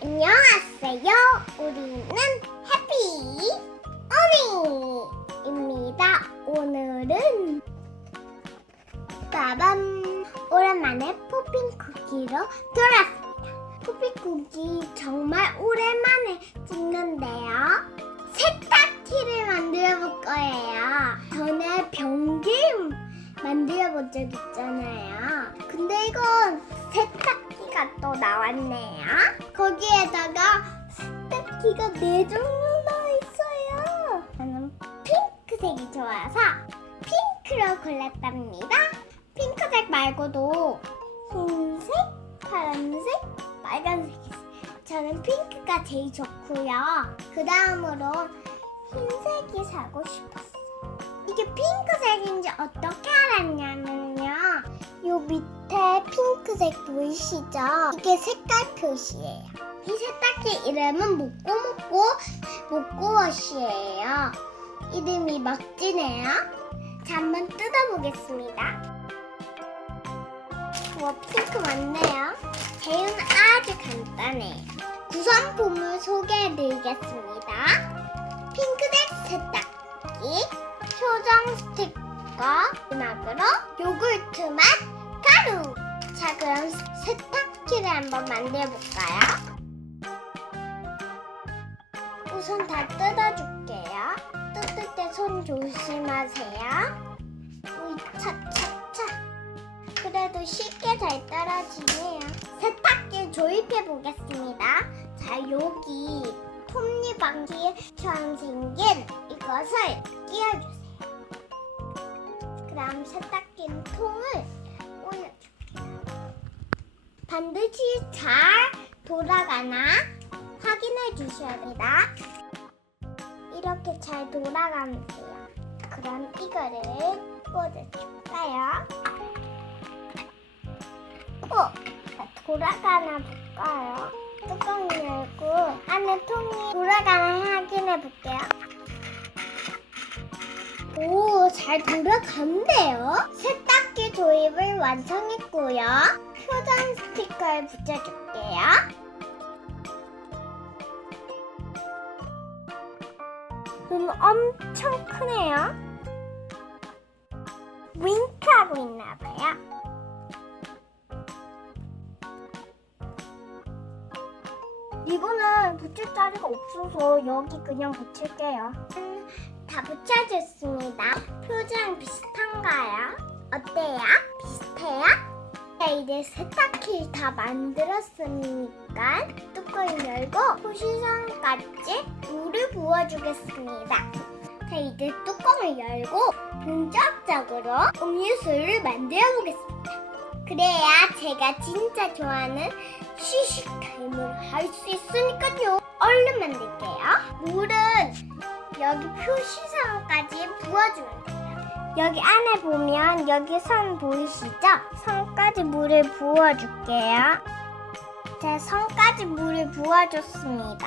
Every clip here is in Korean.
안녕하세요. 우리는 해피 어니입니다. 오늘은 빠밤! 오랜만에 포핑 쿠키로 돌아왔습니다. 포핑 쿠키 정말 오랜만에 또 나왔네요. 거기에다가 세탁기가 네 종류나 있어요. 저는 핑크색이 좋아서 핑크로 골랐답니다. 핑크색 말고도 흰색, 파란색, 빨간색. 저는 핑크가 제일 좋고요. 그 다음으로 흰색이 사고 싶었어요. 이게 핑크색인지 어떻게 핑크색 보이시죠? 이게 색깔 표시예요. 이 세탁기 이름은 목고목고 목고워시예요. 이름이 멋지네요. 자, 한번 뜯어보겠습니다. 와, 핑크 맞네요. 제휴는 아주 간단해요. 구성품을 소개해드리겠습니다. 핑크색 세탁기, 표정 스티커, 마지막으로 요구르트 맛 그럼 세탁기를 한번 만들어볼까요? 우선 다 뜯어줄게요. 뜯을 때 손 조심하세요. 우이, 차차차. 그래도 쉽게 잘 떨어지네요. 세탁기 조립해 보겠습니다. 자, 여기 톱니바퀴처럼 생긴 이것을 끼워주세요. 그다음 세탁기는 통을. 반드시 잘 돌아가나 확인해 주셔야 합니다. 이렇게 잘 돌아가면 돼요. 그럼 이거를 꽂아줄까요? 어, 자, 돌아가나 볼까요? 뚜껑 열고 안에 통이 돌아가나 확인해 볼게요. 오, 잘 돌아간대요. 세탁기 조립을 완성했고요. 표정 스티커를 붙여줄게요. 눈 엄청 크네요. 윙크하고 있나 봐요. 이거는 붙일 자리가 없어서 여기 그냥 붙일게요. 음, 다 붙여줬습니다. 표정 비슷한가요? 어때요? 네, 이제 세탁기 다 만들었으니까 뚜껑을 열고 포시선까지 물을 부어주겠습니다. 자, 이제 뚜껑을 열고 본격적으로 음료수를 만들어 보겠습니다. 그래야 제가 진짜 좋아하는 시식 타임을 할 수 있으니까요. 얼른 만들게요. 물은 여기 표시선까지 부어주면 돼요. 여기 안에 보면 여기 선 보이시죠? 선까지 물을 부어줄게요. 자, 선까지 물을 부어줬습니다.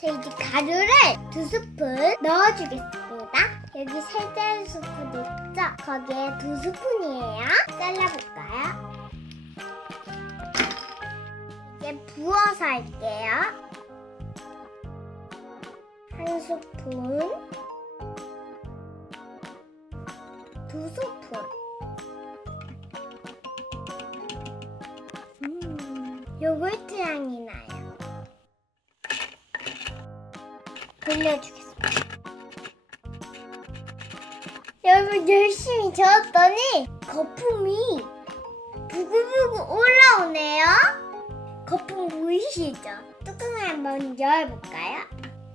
자, 이제 가루를 두 스푼 넣어주겠습니다. 여기 세제 스푼 있죠? 거기에 두 스푼이에요. 잘라볼까요? 이제 부어서 할게요. 한 스푼, 두 스푼. 음, 요구르트 향이 나요. 돌려주겠습니다. 여러분 열심히 저었더니 거품이 부글부글 올라오네요. 거품 보이시죠? 뚜껑을 한번 열어볼까요?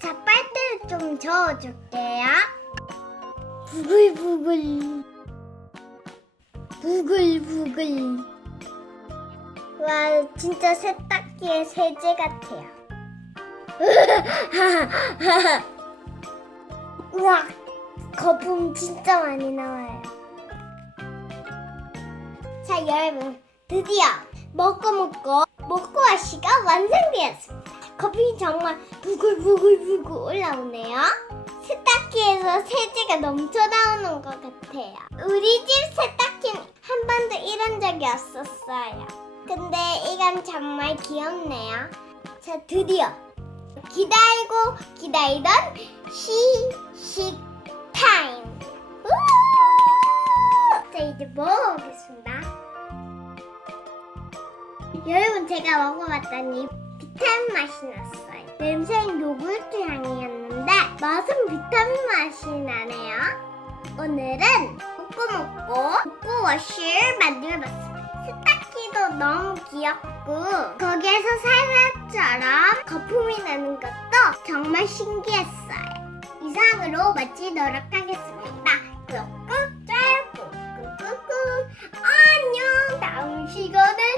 자, 빨대를 좀 저어줄게요. 부글부글. 부글부글. 와, 진짜 세탁기의 세제 같아요. 우와, 거품 진짜 많이 나와요. 자, 여러분, 드디어 먹고 먹고 먹고 와시가 완성되었습니다. 커피 정말 부글부글부글 올라오네요. 세탁기에서 세제가 넘쳐 나오는 것 같아요. 우리 집 세탁기는 한 번도 이런 적 깜짝이었었어요. 근데 이건 정말 귀엽네요. 자, 드디어 기다리고 기다리던 시식 타임. 우! 자, 이제 먹어보겠습니다. 여러분, 제가 먹어봤더니 비타민 맛이 났어요. 냄새는 요구르트 향이었는데 맛은 비타민 맛이 나네요. 오늘은 먹고 먹고 먹고 워쉬를 만들어봤습니다. 스타키도 너무 귀엽고 거기에서 살라처럼 거품이 나는 것도 정말 신기했어요. 이상으로 마치도록 하겠습니다. 구독, 짧고 꾹꾹꾹 안녕 다음 시간에